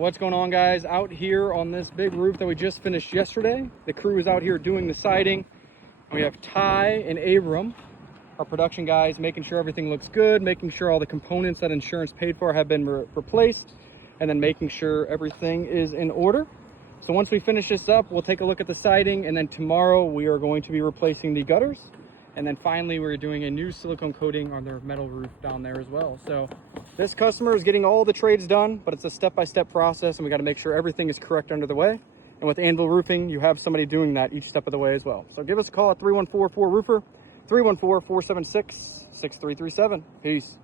What's going on, guys? Out here on this big roof that we just finished yesterday. The crew is out here doing the siding. We have Ty and Abram, our production guys, making sure everything looks good, making sure all the components that insurance paid for have been replaced, and then making sure everything is in order. So once we finish this up, we'll take a look at the siding, and then tomorrow we are going to be replacing the gutters. And then finally, we're doing a new silicone coating on their metal roof down there as well. So this customer is getting all the trades done, but it's a step-by-step process, and we got to make sure everything is correct under the way. And with Anvil Roofing, you have somebody doing that each step of the way as well. So give us a call at 314-4-ROOFER, 314-476-6337. Peace.